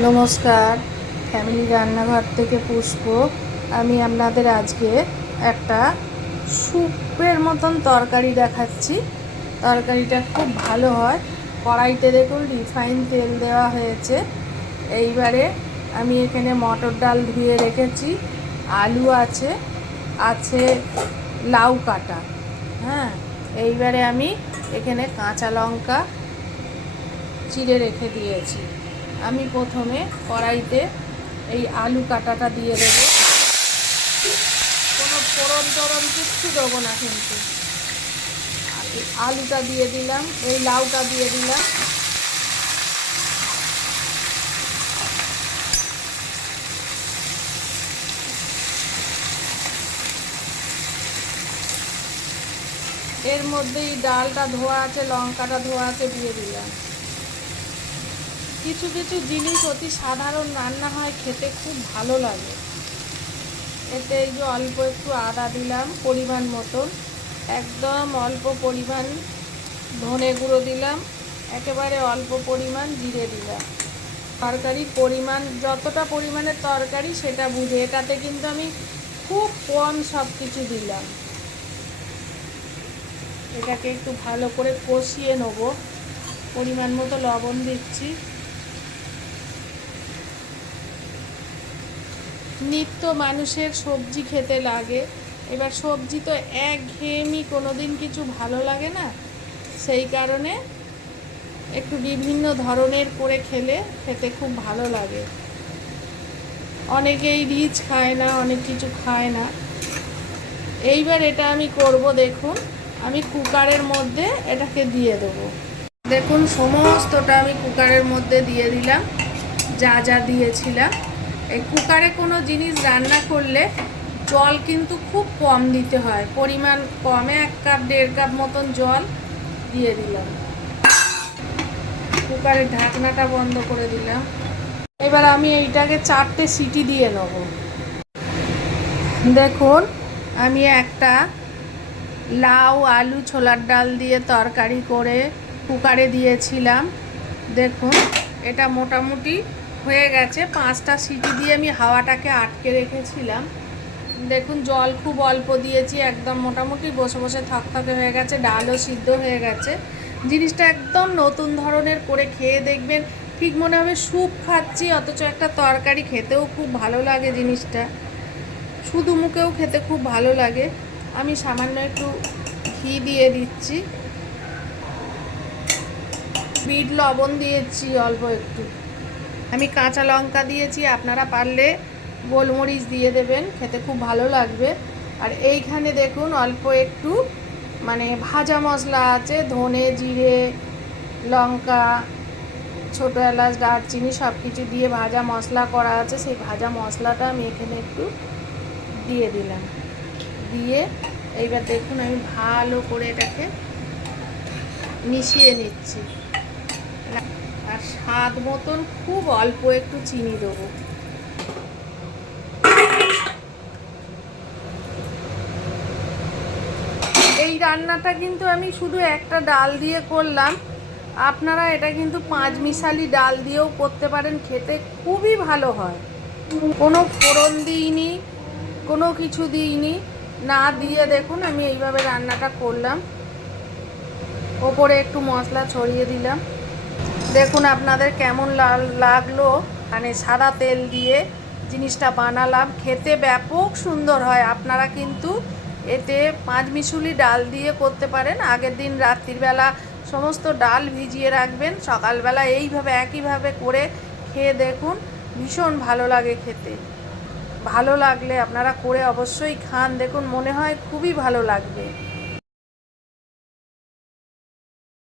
নমস্কার, ফ্যামিলি রান্নাঘর থেকে পুষ্প। আমি আপনাদের আজকে একটা স্যুপের মতন তরকারি দেখাচ্ছি। তরকারিটা খুব ভালো হয়। কড়াইতে দেখুন রিফাইন তেল দেওয়া হয়েছে। এইবারে আমি এখানে মটর ডাল ধুয়ে রেখেছি, আলু আছে, আছে লাউ কাটা। হ্যাঁ, এইবারে আমি এখানে কাঁচা লঙ্কা চিড়ে রেখে দিয়েছি। আমি প্রথমে কড়াইতে এই আলু কাটাটা দিয়ে দেব। কোনো ফোড়ন টোড়ন কিচ্ছু দেবো না, কিন্তু আলুটা দিয়ে দিলাম, এই লাউটা দিয়ে দিলাম। এর মধ্যেই ডালটা ধোয়া আছে, লঙ্কাটা ধোয়া আছে, দিয়ে দিলাম। কিছু কিছু জিনিস অতি সাধারণ রান্না হয়, খেতে খুব ভালো লাগে। এতে এই যে অল্প একটু আদা দিলাম পরিমাণ মতন, একদম অল্প পরিমাণ ধনে গুঁড়ো দিলাম, একেবারে অল্প পরিমাণ জিরে দিলাম। তরকারির পরিমাণ যতটা পরিমাণের তরকারি সেটা বুঝে, এটাতে কিন্তু আমি খুব কম সব কিছু দিলাম। এটাকে একটু ভালো করে কষিয়ে নেব। পরিমাণ মতো লবণ দিচ্ছি। নিত্য মানুষের সবজি খেতে লাগে, এবার সবজি তো একঘেয়েমি কোনো দিন কিছু ভালো লাগে না, সেই কারণে একটু বিভিন্ন ধরনের করে খেতে খুব ভালো লাগে। অনেকেই রিচ খায় না, অনেক কিছু খায় না। এইবার এটা আমি করব, দেখুন আমি কুকারের মধ্যে এটাকে দিয়ে দেবো। দেখুন সমস্তটা আমি কুকারের মধ্যে দিয়ে দিলাম, যা যা দিয়েছিলাম। এই কুকারে কোনো জিনিস রান্না করলে জল কিন্তু খুব কম দিতে হয়, পরিমাণ কমে 1 কাপ 1.5 কাপ মতন জল দিয়ে দিলাম। কুকারের ঢাকনাটা বন্ধ করে দিলাম। এবার আমি এইটাকে 4টে সিটি দিয়ে নেব। দেখুন আমি একটা লাউ আলু ছোলার ডাল দিয়ে তরকারি করে কুকারে দিয়েছিলাম। দেখুন এটা মোটামুটি হয়ে গেছে। 5টা সিটি দিয়ে আমি হাওয়াটাকে আটকে রেখেছিলাম। দেখুন জল খুব অল্প দিয়েছি, একদম মোটামুটি বসে বসে থকথকে হয়ে গেছে, ডালও সিদ্ধ হয়ে গেছে। জিনিসটা একদম নতুন ধরনের করে খেয়ে দেখবেন, ঠিক মনে হবে স্যুপ খাচ্ছি, অথচ একটা তরকারি। খেতেও খুব ভালো লাগে জিনিসটা, শুধু মুখেও খেতে খুব ভালো লাগে। আমি সামান্য একটু ঘি দিয়ে দিচ্ছি, বিট লবণ দিয়েছি অল্প একটু, আমি কাঁচা লঙ্কা দিয়েছি, আপনারা পারলে গোলমরিচ দিয়ে দেবেন, খেতে খুব ভালো লাগবে। আর এইখানে দেখুন অল্প একটু মানে ভাজা মশলা আছে, ধনে জিরে লঙ্কা ছোটো এলাচ দারচিনি সব কিছু দিয়ে ভাজা মশলা করা আছে। সেই ভাজা মশলাটা আমি এখানে একটু দিয়ে দিলাম। দিয়ে এইবার দেখুন আমি ভালো করে এটাকে মিশিয়ে নিচ্ছি। আর স্বাদ মতন খুব অল্প একটু চিনি দেবো। এই রান্নাটা কিন্তু আমি শুধু একটা ডাল দিয়ে করলাম, আপনারা এটা কিন্তু 5 মিশালি ডাল দিয়েও করতে পারেন, খেতে খুবই ভালো হয়। কোনো ফোড়ন দিইনি, কোনো কিছু দিইনি, না দিয়ে দেখুন আমি এইভাবে রান্নাটা করলাম। ওপরে একটু মশলা ছড়িয়ে দিলাম। দেখুন আপনাদের কেমন লাগলো, মানে সাদা তেল দিয়ে জিনিসটা বানালাম, খেতে ব্যাপক সুন্দর হয়। আপনারা কিন্তু এতে 5 মিশুলি ডাল দিয়ে করতে পারেন। আগের দিন রাত্রিবেলা সমস্ত ডাল ভিজিয়ে রাখবেন, সকালবেলা এইভাবে একইভাবে করে খেয়ে দেখুন, ভীষণ ভালো লাগে খেতে। ভালো লাগলে আপনারা করে অবশ্যই খান, দেখুন মনে হয় খুবই ভালো লাগবে।